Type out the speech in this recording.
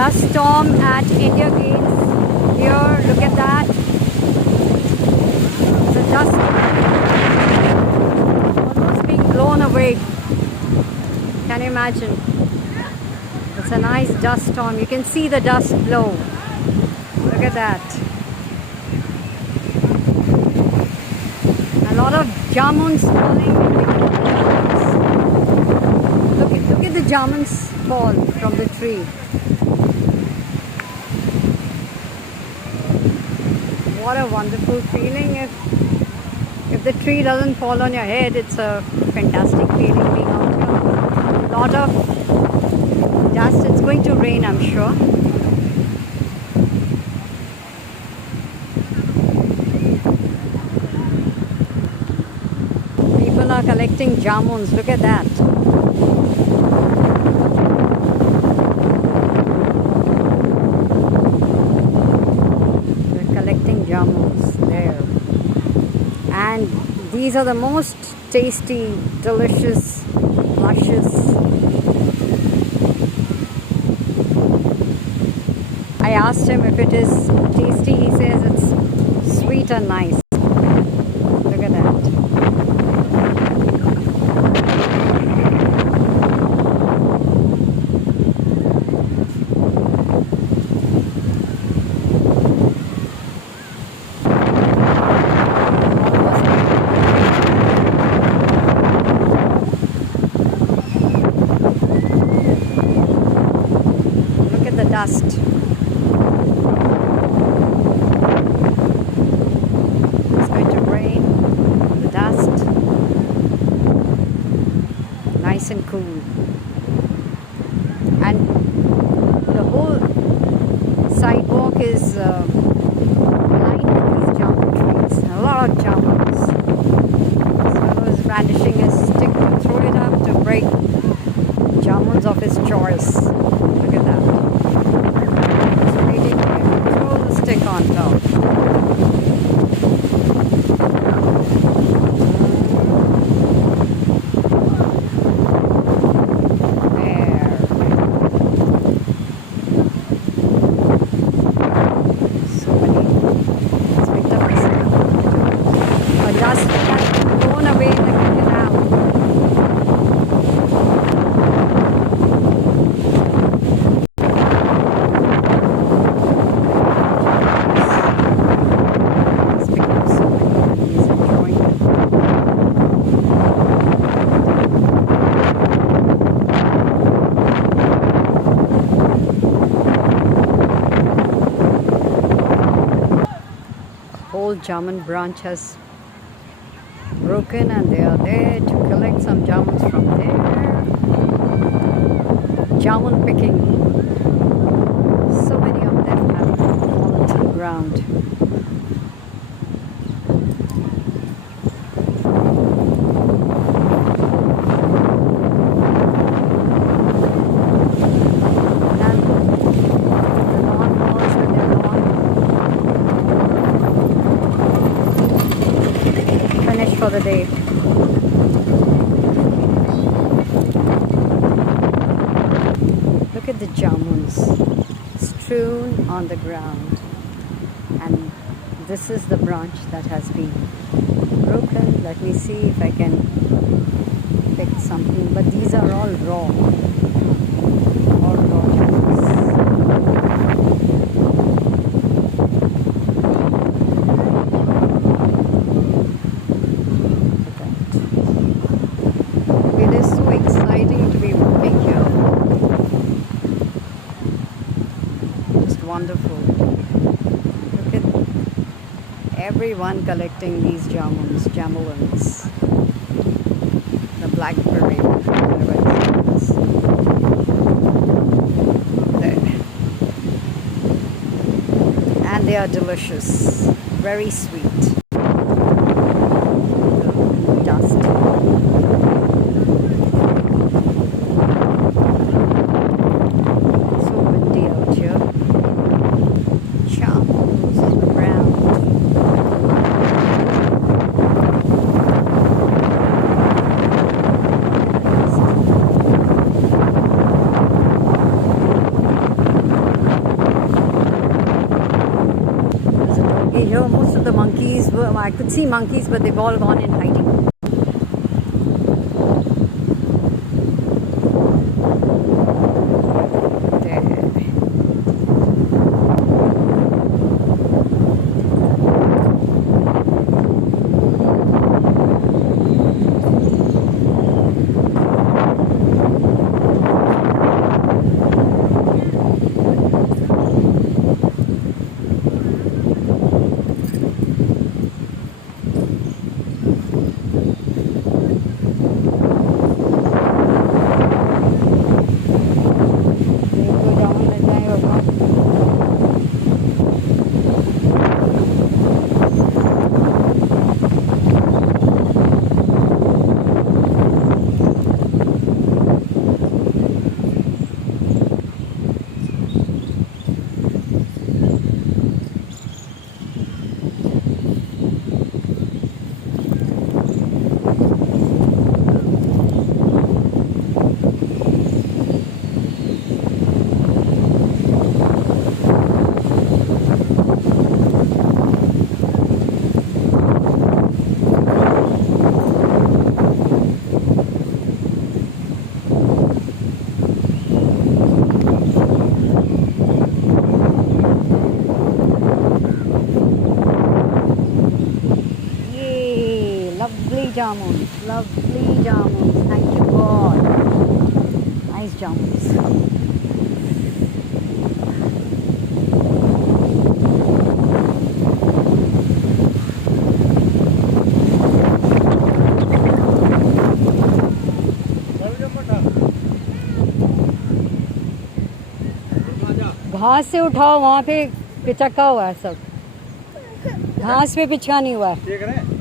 dust storm at India Gates. Here, look at that. The dust almost being blown away. Can you imagine? It's a nice dust storm. You can see the dust blow. Look at that. A lot of jamuns falling. Look at the jamuns fall from the tree. What a wonderful feeling. If the tree doesn't fall on your head, it's a fantastic feeling being out here. A lot of dust. It's going to rain, I'm sure. People are collecting jamuns. Look at that. They're collecting jamuns there. And these are the most tasty, delicious, luscious. I asked him if it is tasty. He says it's sweet and nice. Look at that. Look at the dust. Nice and cool, and the whole sidewalk is lined with these jamun trees. A lot of jamuns. This fellow is brandishing his stick to throw it up to break jamuns of his choice. Look at that. He's waiting for him to throw the stick on top. Dust has blown away in the canal. He's picked up so many and he's enjoying it. The whole jamun branch has broken and they are there to collect some jamuns from there. Jamun picking. So many of them have fallen to the ground. And the lawn balls with their lawn. Finished for the day. Look at the jamuns strewn on the ground, and this is the branch that has been broken. Let me see if I can pick something, but these are all raw jamuns. It is so exciting to be working here. Just wonderful. Look at everyone collecting these jamuns. The blackberry, whatever it is. There. And they are delicious. Very sweet. The dust. I could see monkeys, but they've all gone in hiding. Lovely jamun, lovely jamun. Thank you God. Nice jamuns. घास से उठाओ, वहाँ पे पिचका हुआ है सब, घास पे पिचका नहीं हुआ है।